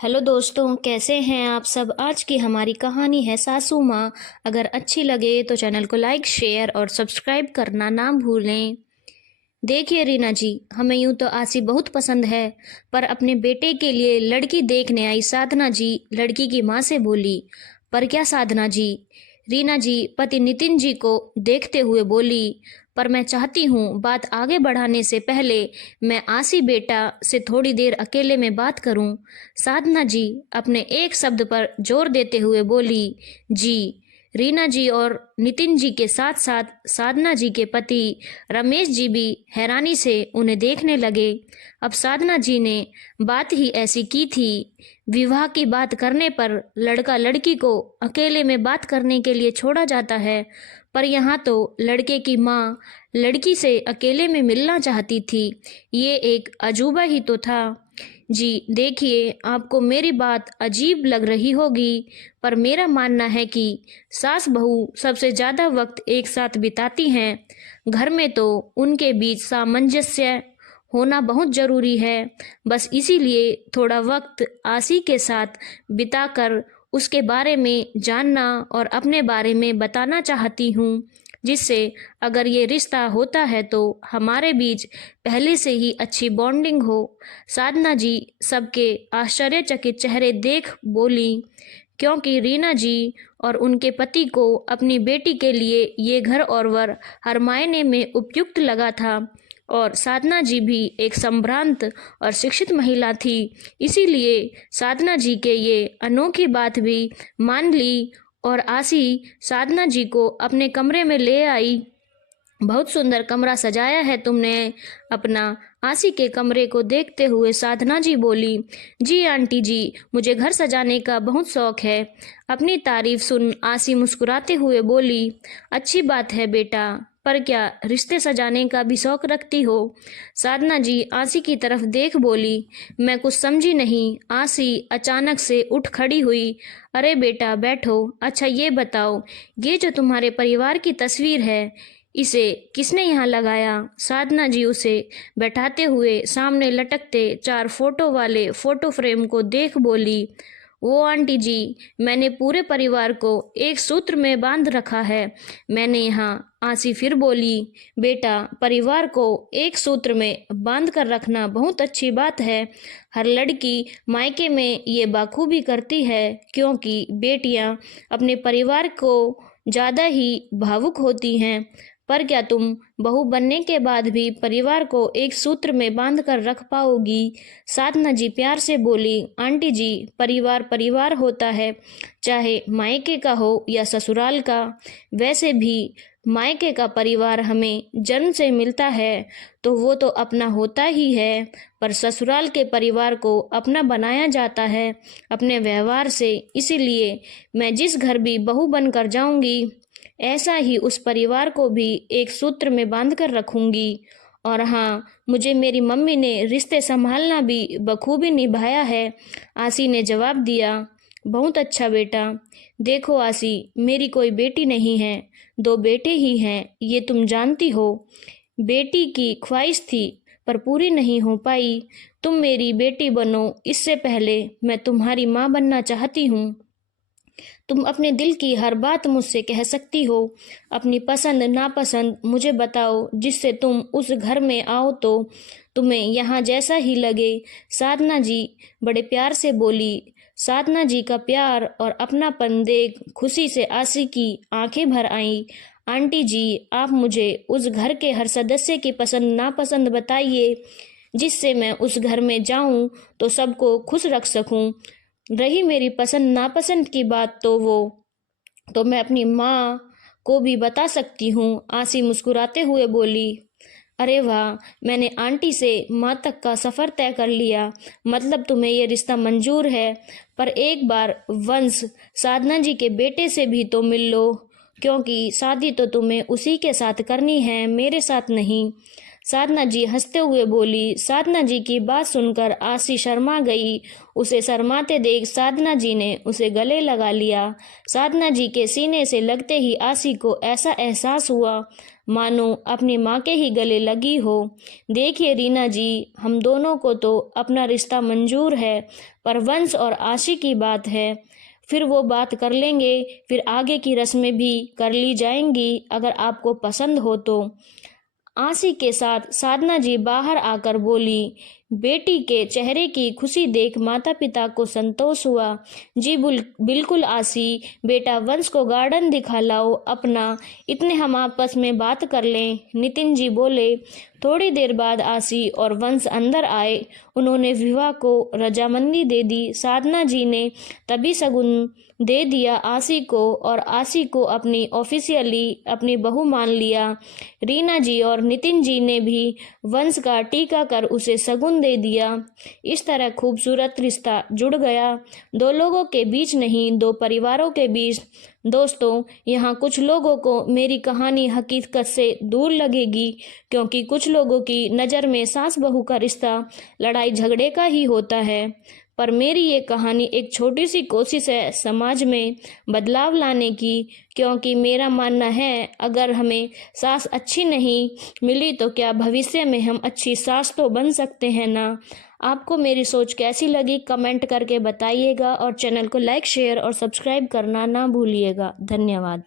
Hello दोस्तों, कैसे हैं आप सब। आज की हमारी कहानी है सासू माँ। अगर अच्छी लगे तो चैनल को लाइक, शेयर और सब्सक्राइब करना ना भूलें। देखिए रीना जी, हमें यूं तो आसी बहुत पसंद है, पर अपने बेटे के लिए लड़की देखने आई साधना जी लड़की की माँ से बोली। पर क्या साधना जी, रीना जी पति नितिन जी को देखते हुए बोली। पर मैं चाहती हूँ बात आगे बढ़ाने से पहले मैं आसी बेटा से थोड़ी देर अकेले में बात करूं। साधना जी अपने एक शब्द पर जोर देते हुए बोली। जी। रीना जी और नितिन जी के साथ साथ साधना जी के पति रमेश जी भी हैरानी से उन्हें देखने लगे। अब साधना जी ने बात ही ऐसी की थी। विवाह की बात करने पर लड़का लड़की को अकेले में बात करने के लिए छोड़ा जाता है, पर यहाँ तो लड़के की माँ लड़की से अकेले में मिलना चाहती थी। ये एक अजूबा ही तो था। जी देखिए, आपको मेरी बात अजीब लग रही होगी, पर मेरा मानना है कि सास बहू सबसे ज़्यादा वक्त एक साथ बिताती हैं। घर में तो उनके बीच सामंजस्य होना बहुत ज़रूरी है। बस इसीलिए थोड़ा वक्त आसी के साथ बिताकर उसके बारे में जानना और अपने बारे में बताना चाहती हूँ, जिससे अगर ये रिश्ता होता है तो हमारे बीच पहले से ही अच्छी बॉन्डिंग हो। साधना जी सबके आश्चर्यचकित चेहरे देख बोली, क्योंकि रीना जी और उनके पति को अपनी बेटी के लिए ये घर और वर हर मायने में उपयुक्त लगा था, और साधना जी भी एक संभ्रांत और शिक्षित महिला थी। इसीलिए साधना जी के ये अनोखी बात भी मान ली और आसी साधना जी को अपने कमरे में ले आई। बहुत सुंदर कमरा सजाया है तुमने अपना। आसी के कमरे को देखते हुए साधना जी बोली। जी आंटी जी, मुझे घर सजाने का बहुत शौक है। अपनी तारीफ सुन आसी मुस्कुराते हुए बोली। अच्छी बात है बेटा, पर क्या रिश्ते सजाने का भी शौक रखती हो। साधना जी आसी की तरफ देख बोली। मैं कुछ समझी नहीं। आसी अचानक से उठ खड़ी हुई। अरे बेटा बैठो। अच्छा ये बताओ, ये जो तुम्हारे परिवार की तस्वीर है, इसे किसने यहाँ लगाया। साधना जी उसे बैठाते हुए सामने लटकते 4 फोटो वाले फोटो फ्रेम को देख बोली। वो आंटी जी, मैंने पूरे परिवार को एक सूत्र में बांध रखा है। मैंने यहाँ। आसी फिर बोली। बेटा, परिवार को एक सूत्र में बांध कर रखना बहुत अच्छी बात है। हर लड़की मायके में ये बाखूबी करती है, क्योंकि बेटियां अपने परिवार को ज़्यादा ही भावुक होती हैं। पर क्या तुम बहू बनने के बाद भी परिवार को एक सूत्र में बांध कर रख पाओगी। साधना जी प्यार से बोली। आंटी जी, परिवार परिवार होता है, चाहे मायके का हो या ससुराल का। वैसे भी मायके का परिवार हमें जन्म से मिलता है तो वो तो अपना होता ही है, पर ससुराल के परिवार को अपना बनाया जाता है अपने व्यवहार से। इसीलिए मैं जिस घर भी बहू बनकर जाऊंगी, ऐसा ही उस परिवार को भी एक सूत्र में बांध कर रखूंगी। और हाँ, मुझे मेरी मम्मी ने रिश्ते संभालना भी बखूबी निभाया है। आसी ने जवाब दिया। बहुत अच्छा बेटा। देखो आसी, मेरी कोई बेटी नहीं है, 2 बेटे ही हैं, ये तुम जानती हो। बेटी की ख्वाहिश थी पर पूरी नहीं हो पाई। तुम मेरी बेटी बनो, इससे पहले मैं तुम्हारी माँ बनना चाहती हूँ। तुम अपने दिल की हर बात मुझसे कह सकती हो। अपनी पसंद नापसंद मुझे बताओ, जिससे तुम उस घर में आओ तो तुम्हें यहाँ जैसा ही लगे। साधना जी बड़े प्यार से बोली। साधना जी का प्यार और अपनापन देख खुशी से आसी की आंखें भर आईं। आंटी जी, आप मुझे उस घर के हर सदस्य की पसंद नापसंद बताइए, जिससे मैं उस घर में जाऊं तो सबको खुश रख सकूं। रही मेरी पसंद नापसंद की बात, तो वो तो मैं अपनी माँ को भी बता सकती हूँ। आसी मुस्कुराते हुए बोली। अरे वाह, मैंने आंटी से माँ तक का सफ़र तय कर लिया। मतलब तुम्हें ये रिश्ता मंजूर है। पर एक बार वंश साधना जी के बेटे से भी तो मिल लो, क्योंकि शादी तो तुम्हें उसी के साथ करनी है, मेरे साथ नहीं। साधना जी हंसते हुए बोली। साधना जी की बात सुनकर आशी शर्मा गई। उसे शर्माते देख साधना जी ने उसे गले लगा लिया। साधना जी के सीने से लगते ही आशी को ऐसा एहसास हुआ मानो अपनी माँ के ही गले लगी हो। देखिए रीना जी, हम दोनों को तो अपना रिश्ता मंजूर है, पर वंश और आशी की बात है, फिर वो बात कर लेंगे, फिर आगे की रस्में भी कर ली जाएंगी अगर आपको पसंद हो तो। आशी के साथ साधना जी बाहर आकर बोली। बेटी के चेहरे की खुशी देख माता पिता को संतोष हुआ। जी बिल्कुल आशी, बेटा वंश को गार्डन दिखा लाओ अपना, इतने हम आपस में बात कर लें, नितिन जी बोले। थोड़ी देर बाद आशी और वंश अंदर आए। उन्होंने विवाह को रजामंदी दे दी। साधना जी ने तभी शगुन दे दिया आशी को, और आशी को अपनी ऑफिशियली अपनी बहू मान लिया। रीना जी और नितिन जी ने भी वंश का टीका कर उसे शगुन दे दिया। इस तरह खूबसूरत रिश्ता जुड़ गया, दो लोगों के बीच नहीं, दो परिवारों के बीच। दोस्तों, यहाँ कुछ लोगों को मेरी कहानी हकीकत से दूर लगेगी, क्योंकि कुछ लोगों की नज़र में सास बहू का रिश्ता लड़ाई झगड़े का ही होता है, पर मेरी ये कहानी एक छोटी सी कोशिश है समाज में बदलाव लाने की। क्योंकि मेरा मानना है, अगर हमें सास अच्छी नहीं मिली तो क्या भविष्य में हम अच्छी सास तो बन सकते हैं ना। आपको मेरी सोच कैसी लगी कमेंट करके बताइएगा, और चैनल को लाइक शेयर और सब्सक्राइब करना ना भूलिएगा। धन्यवाद।